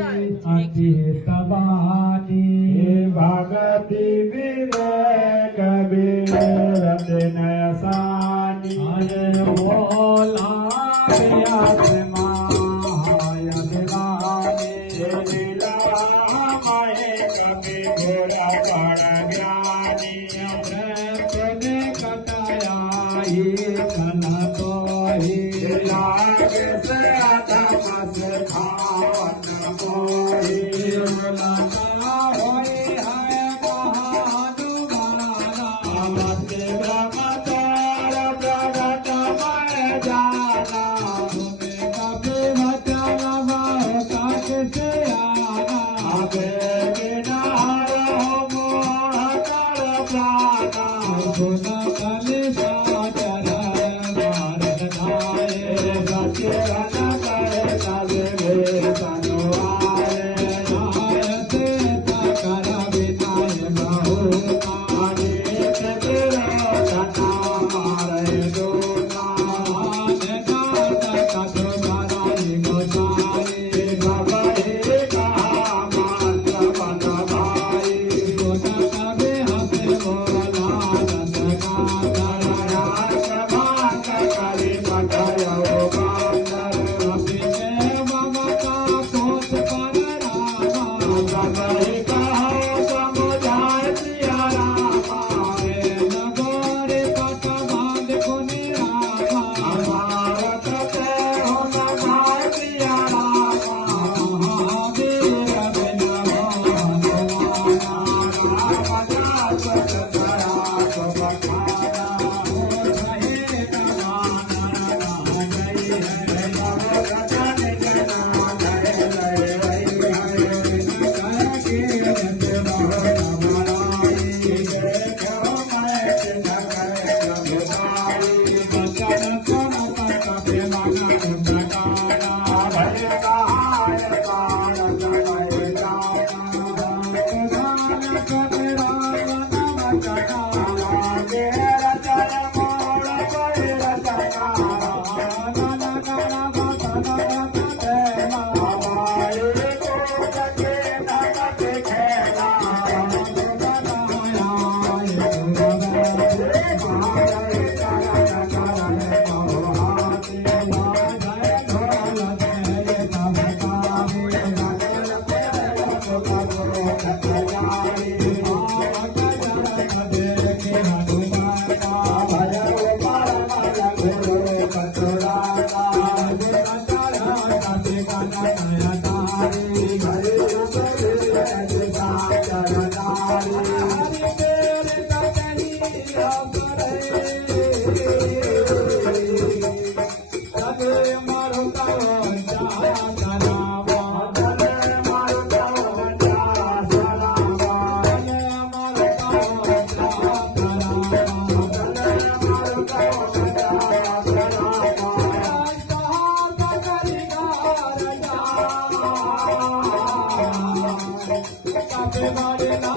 अचित वाणी भगति विवेक दिन सानी हरे बोला आत्मा कभी घोड़ा बड़ ज्ञानी तुझे कटाया ही धन को ही लाग से अधम से खावन मोही लगा होई है महानुभारा मते ब्रह्मचार प्रगट मय जाना तुम्हें कभी बचन बहुता किसे आना अबे बिना रहो मोह कर प्राणा गुण कलि साचर भारत नाये सत्य रन कर कले तनु आए नायते कर विनाय बहु अनेक विरोधना मारे दूना अनेकात कथ कराई गोसाई गवहे कहा मात्र पद भाई गुण कभी हसे बोला दस का दया सभात करि पठयो बांधर अभिषे ममता कोष पर रामा गवहे कहा समुझाय सिया रामा हे नगोरे पट बांध कुनि रामा भारत ते हो नभाय सिया रामा महावीर बिन Bye.